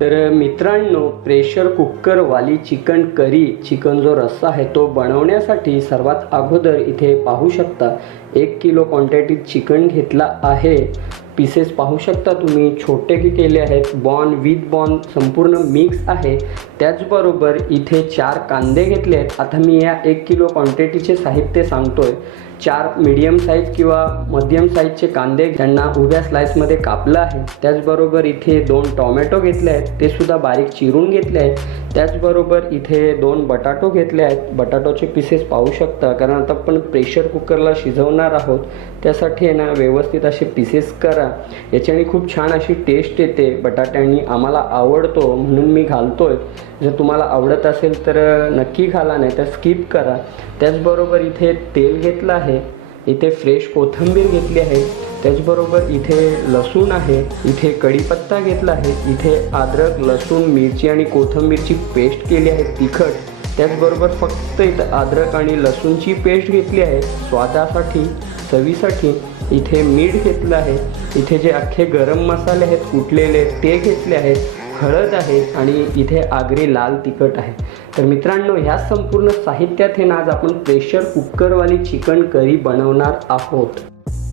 तर मित्रांनो, pressure कुकरवाली chicken curry, chicken जो रस्सा आहे तो बनवण्यासाठी सर्वात अगोदर इथे पाहू शकता 1 किलो क्वांटिटीत चिकन घेतला आहे। पीसेस पाहू शकता तुम्ही, छोटे की केले आहेत, बॉन विथ बॉन संपूर्ण मिक्स आहे। त्याचबरोबर इथे 4 कांदे घेतले आहेत। आता मी या 1 किलो क्वांटिटीचे साहित्य सांगतोय। 4 मीडियम साईज किंवा मध्यम साईजचे कांदे त्यांना उभ्या स्लाइसमध्ये कापलं आहे। त्याचबरोबर इथे 2 टोमॅटो घेतले आहेत, ते सुद्धा बारीक चिरून घेतले आहेत। त्याचबरोबर इथे 2 बटाटो घेतले आहेत। बटाटोचे पीसेस पाहू शकता, कारण आता आपण प्रेशर कुकरला शिजवणार आहोत, त्यासाठी आहे ना व्यवस्थित असे पीसेस करा। याच्याने खूप छान अशी टेस्ट येते। बटाट्याने आम्हाला आवडतो म्हणून मी घालतोय। जर तुम्हाला आवडत असेल तर नक्की घाला, नाही तर स्किप करा। त्याचबरोबर इथे तेल घेतलं आहे, इथे फ्रेश कोथिंबीर घेतली आहे, त्याचबरोबर इथे लसूण आहे, इथे कढीपत्ता घेतला आहे, इथे अद्रक लसूण मिरची आणि कोथिंबीरची पेस्ट केली आहे तिखट। त्याचबरोबर फक्त इथं अद्रक आणि लसूणची पेस्ट घेतली आहे स्वादासाठी, चवीसाठी। इथे मीठ घेतलं आहे, इथे जे अख्खे गरम मसाले आहेत कुटलेले ते घेतले आहेत, हळद आहे आणि इथे आगरी लाल तिखट आहे। तर मित्रांनो, ह्या संपूर्ण साहित्यात हे आज आपण प्रेशर कुकरवाली चिकन करी बनवणार आहोत।